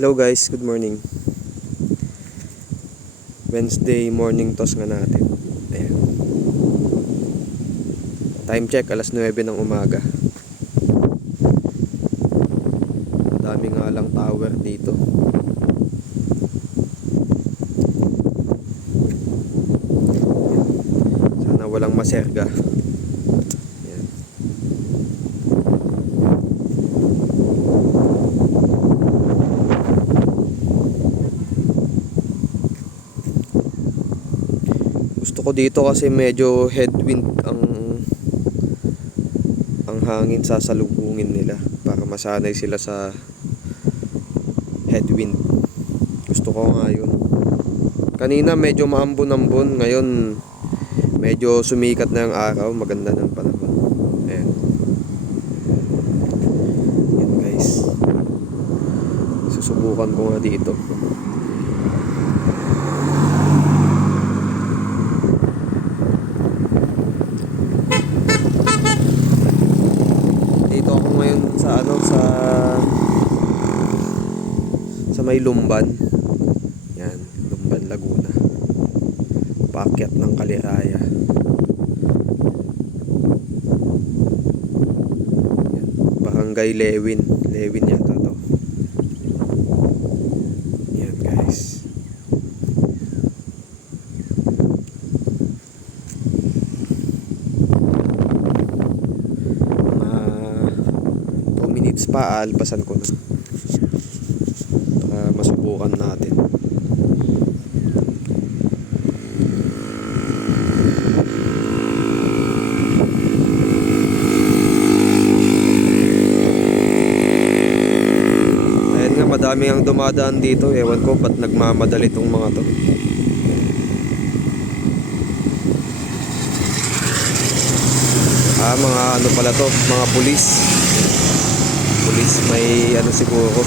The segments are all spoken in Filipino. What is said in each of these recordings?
Hello guys, good morning. Wednesday morning toss nga natin. Ayan. Time check, alas 9 ng umaga. Dami nga lang tower dito. Sana walang maserga. Ayan. Gusto ko dito kasi medyo headwind ang hangin, sasalubungin nila para masanay sila sa headwind. Gusto ko nga yun. Kanina medyo maambon-ambon, ngayon medyo sumikat na yung araw, maganda ng panahon. Ayan. Ayan guys, susubukan ko nga dito. Dito ako ngayon sa sa may Lumban. Yan, Lumban, Laguna. Paakyat ng Kaliraya. Yan, Barangay Lewin. Lewin yata to. Yan guys. Pa, alpasan ko na para masubukan natin. Ayan nga, madami ang dumadaan dito. Ewan ko ba't nagmamadali tong mga to. Mga ano pala to, mga pulis. May ano siguro,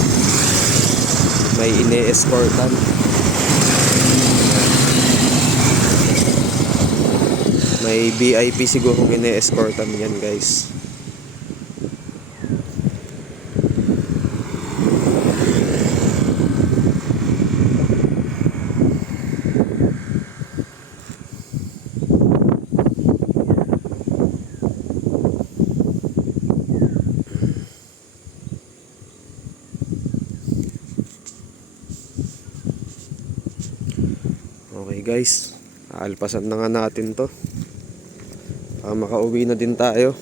may ine-escortan. May VIP siguro ine-escortan yan guys. Okay guys, aalpasan na nga natin to para makauwi na din tayo.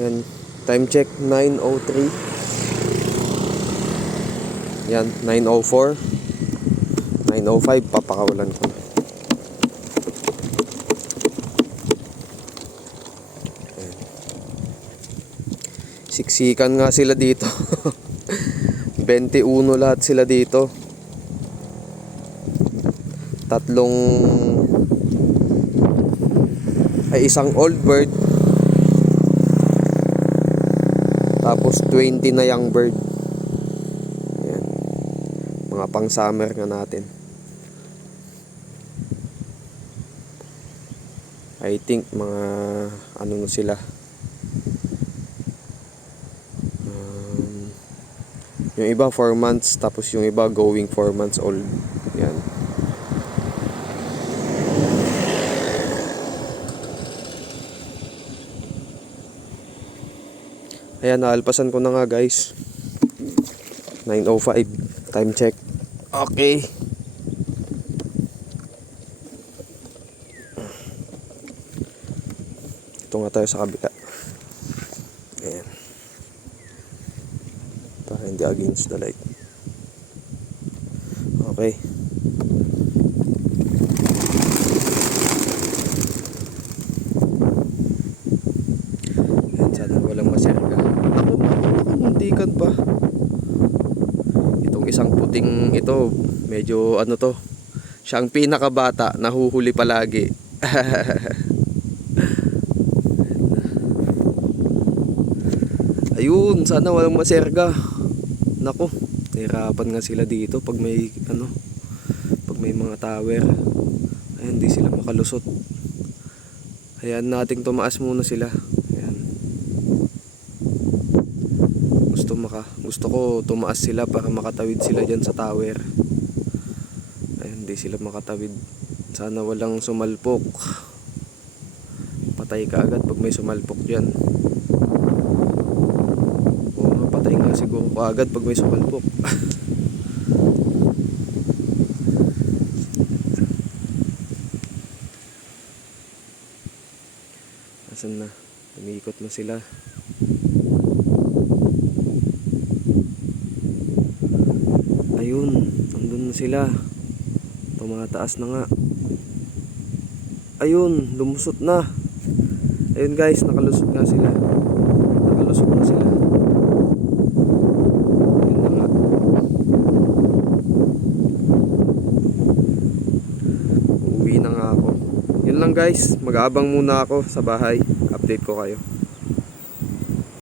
Yan, time check 9:03. Yan, 9:04, 9:05, papakawalan ko na. Siksikan nga sila dito. 21 lahat sila dito. Isang old bird, tapos 20 na young bird. Ayan. Mga pang summer nga natin. I think mga ano na sila, yung iba 4 months, tapos yung iba going 4 months old. Yan. Ayan, naalpasan ko na nga guys. 9:05, time check. Okay. Ito nga tayo sa kabila. Ayan. Para hindi against the light. Okay. Ayan, sana walang maserga. Ako, muntikan pa. Itong isang puting ito, medyo ano to, siya ang pinakabata, nahuhuli palagi. Ayun, sana walang maserga. Nako, nahirapan nga sila dito pag may pag may mga tower. Ayan, hindi sila makalusot. Hayaan nating tumaas muna sila. Ayan. Gusto ko tumaas sila para makatawid sila dyan sa tower. Ayan, hindi sila makatawid. Sana walang sumalpok. Patay ka agad pag may sumalpok dyan. Oo, patay nga siguro agad pag may sumalpok. Asan na? Umiikot na sila. Ayun, nandun na sila. Tumataas na nga. Ayun, lumusot na. Ayun guys, nakalusot na sila. Nakalusot na sila. Ayun na nga. Uuwi na nga ako. Yun lang guys, mag-aabang muna ako sa bahay. Update ko kayo.